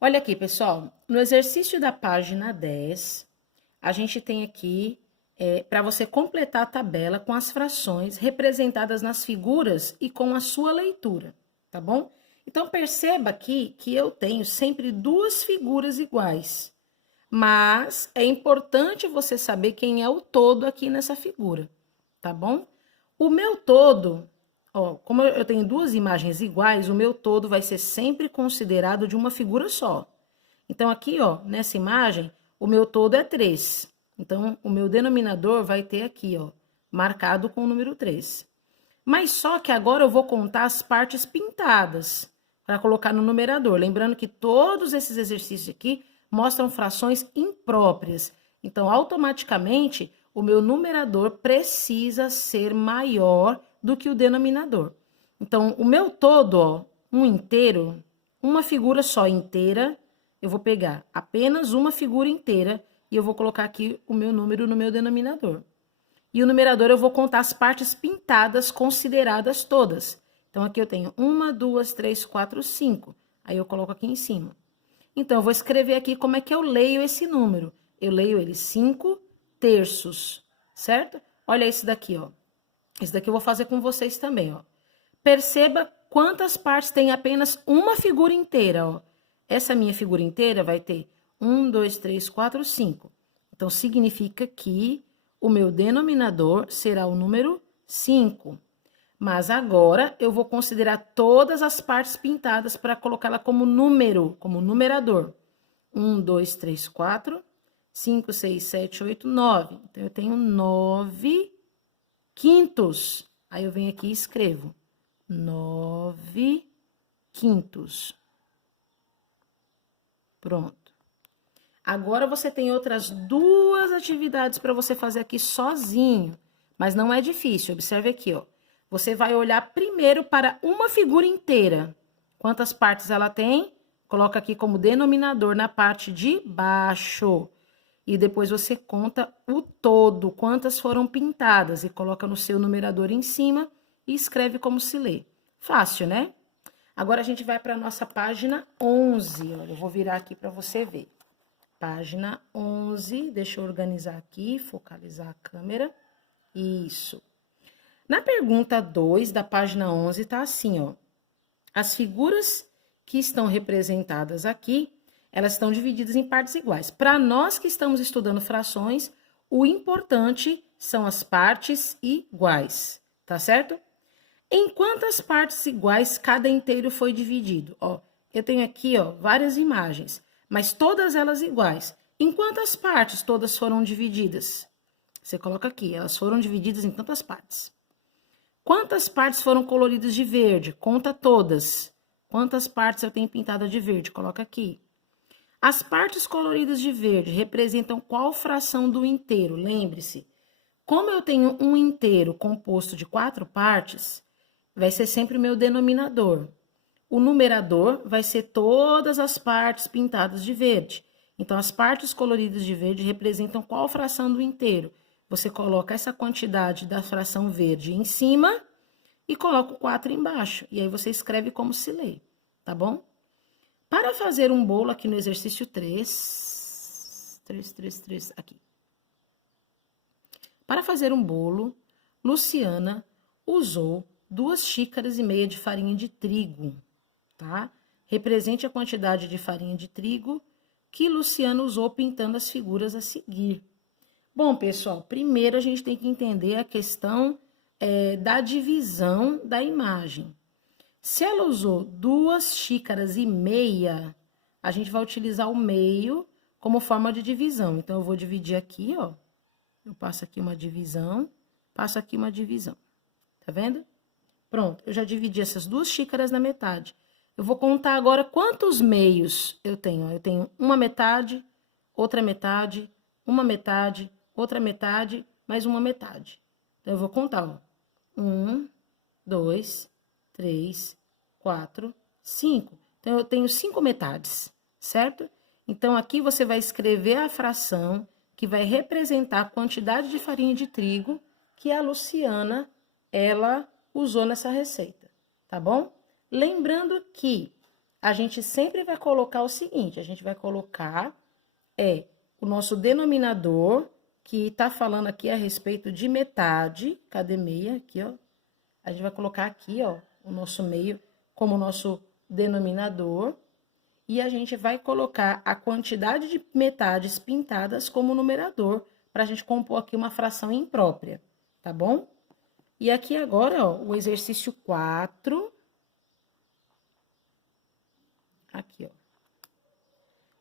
Olha aqui, pessoal, no exercício da página 10, a gente tem aqui para você completar a tabela com as frações representadas nas figuras e com a sua leitura, tá bom? Então, perceba aqui que eu tenho sempre duas figuras iguais, mas é importante você saber quem é o todo aqui nessa figura, tá bom? O meu todo, ó, como eu tenho duas imagens iguais, o meu todo vai ser sempre considerado de uma figura só. Então, aqui, ó, nessa imagem, o meu todo é 3. Então, o meu denominador vai ter aqui, ó, marcado com o número 3. Mas só que agora eu vou contar as partes pintadas para colocar no numerador. Lembrando que todos esses exercícios aqui mostram frações impróprias. Então, automaticamente, o meu numerador precisa ser maior do que o denominador. Então, o meu todo, ó, um inteiro, uma figura só inteira, eu vou pegar apenas uma figura inteira e eu vou colocar aqui o meu número no meu denominador. E o numerador eu vou contar as partes pintadas consideradas todas. Então, aqui eu tenho 1, 2, 3, 4, 5. Aí eu coloco aqui em cima. Então, eu vou escrever aqui como é que eu leio esse número. Eu leio ele 5 terços, certo? Olha esse daqui, ó. Esse daqui eu vou fazer com vocês também, ó. Perceba quantas partes tem apenas uma figura inteira, ó. Essa minha figura inteira vai ter 1, 2, 3, 4, 5. Então, significa que o meu denominador será o número 5. Mas agora eu vou considerar todas as partes pintadas para colocá-la como número, como numerador. 1, 2, 3, 4, 5, 6, 7, 8, 9. Então, eu tenho 9 quintos. Aí eu venho aqui e escrevo 9 quintos. Pronto. Agora você tem outras duas atividades para você fazer aqui sozinho, mas não é difícil. Observe aqui, ó. Você vai olhar primeiro para uma figura inteira. Quantas partes ela tem? Coloca aqui como denominador na parte de baixo. E depois você conta o todo, quantas foram pintadas, e coloca no seu numerador em cima e escreve como se lê. Fácil, né? Agora a gente vai para a nossa página 11. Ó, eu vou virar aqui para você ver. Página 11, deixa eu organizar aqui, focalizar a câmera. Isso. Na pergunta 2 da página 11 tá assim, ó. As figuras que estão representadas aqui, elas estão divididas em partes iguais. Para nós que estamos estudando frações, o importante são as partes iguais, tá certo? Em quantas partes iguais cada inteiro foi dividido? Ó, eu tenho aqui, ó, várias imagens, mas todas elas iguais. Em quantas partes todas foram divididas? Você coloca aqui, elas foram divididas em tantas partes. Quantas partes foram coloridas de verde? Conta todas. Quantas partes eu tenho pintada de verde? Coloca aqui. As partes coloridas de verde representam qual fração do inteiro? Lembre-se, como eu tenho um inteiro composto de 4 partes, vai ser sempre o meu denominador. O numerador vai ser todas as partes pintadas de verde. Então, as partes coloridas de verde representam qual fração do inteiro? Você coloca essa quantidade da fração verde em cima e coloca o 4 embaixo. E aí você escreve como se lê, tá bom? Para fazer um bolo aqui no exercício 3, aqui. Para fazer um bolo, Luciana usou 2 xícaras e meia de farinha de trigo, tá? Represente a quantidade de farinha de trigo que Luciana usou pintando as figuras a seguir. Bom, pessoal, primeiro a gente tem que entender a questão da divisão da imagem. Se ela usou 2 xícaras e meia, a gente vai utilizar o meio como forma de divisão. Então, eu vou dividir aqui, ó. Eu passo aqui uma divisão, passo aqui uma divisão. Tá vendo? Pronto, eu já dividi essas 2 xícaras na metade. Eu vou contar agora quantos meios eu tenho. Eu tenho uma metade, outra metade, uma metade, outra metade, mais uma metade. Então, eu vou contar, ó. 1, 2, 3, 4, 5. Então, eu tenho 5 metades, certo? Então, aqui você vai escrever a fração que vai representar a quantidade de farinha de trigo que a Luciana, ela usou nessa receita, tá bom? Lembrando que a gente sempre vai colocar o seguinte, a gente vai colocar o nosso denominador, que tá falando aqui a respeito de metade. Cadê meia? Aqui, ó. A gente vai colocar aqui, ó, o nosso meio como nosso denominador. E a gente vai colocar a quantidade de metades pintadas como numerador, para a gente compor aqui uma fração imprópria, tá bom? E aqui agora, ó, o exercício 4. Aqui, ó.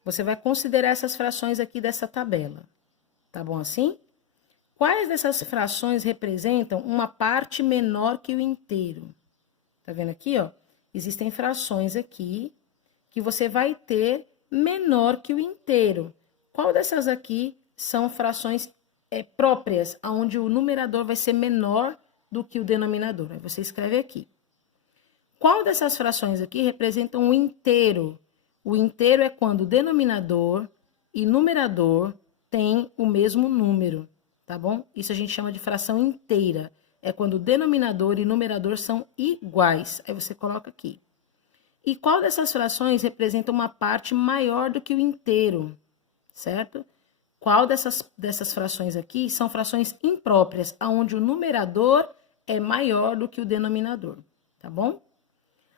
Você vai considerar essas frações aqui dessa tabela, tá bom assim? Quais dessas frações representam uma parte menor que o inteiro? Tá vendo aqui, ó? Existem frações aqui que você vai ter menor que o inteiro. Qual dessas aqui são frações próprias, onde o numerador vai ser menor do que o denominador? Aí você escreve aqui. Qual dessas frações aqui representam o inteiro? O inteiro é quando o denominador e numerador têm o mesmo número, tá bom? Isso a gente chama de fração inteira. É quando o denominador e numerador são iguais. Aí você coloca aqui. E qual dessas frações representa uma parte maior do que o inteiro, certo? Qual dessas frações aqui são frações impróprias, onde o numerador é maior do que o denominador, tá bom?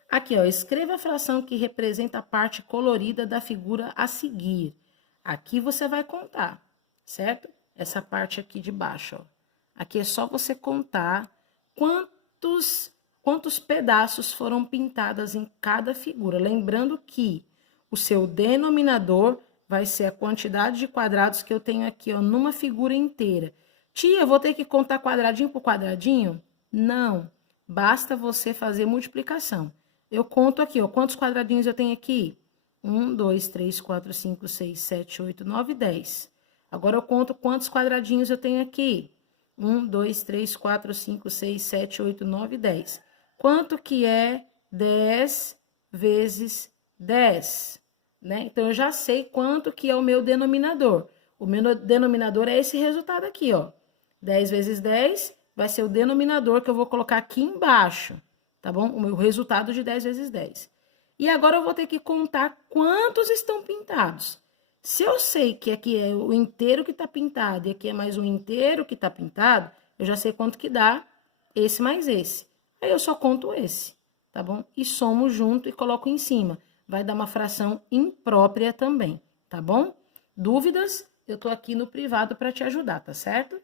Aqui, ó, escreva a fração que representa a parte colorida da figura a seguir. Aqui você vai contar, certo? Essa parte aqui de baixo, ó. Aqui é só você contar quantos pedaços foram pintados em cada figura. Lembrando que o seu denominador vai ser a quantidade de quadrados que eu tenho aqui, ó, numa figura inteira. Tia, eu vou ter que contar quadradinho por quadradinho? Não, basta você fazer multiplicação. Eu conto aqui, ó, quantos quadradinhos eu tenho aqui? 1, 2, 3, 4, 5, 6, 7, 8, 9, 10. Agora eu conto quantos quadradinhos eu tenho aqui? 1, 2, 3, 4, 5, 6, 7, 8, 9, 10. Quanto que é 10 vezes 10? Né? Então, eu já sei quanto que é o meu denominador. O meu denominador é esse resultado aqui, ó. 10 vezes 10 vai ser o denominador que eu vou colocar aqui embaixo, tá bom? O meu resultado de 10 vezes 10. E agora eu vou ter que contar quantos estão pintados. Se eu sei que aqui é o inteiro que tá pintado e aqui é mais um inteiro que tá pintado, eu já sei quanto que dá esse mais esse. Aí eu só conto esse, tá bom? E somo junto e coloco em cima. Vai dar uma fração imprópria também, tá bom? Dúvidas? Eu tô aqui no privado para te ajudar, tá certo?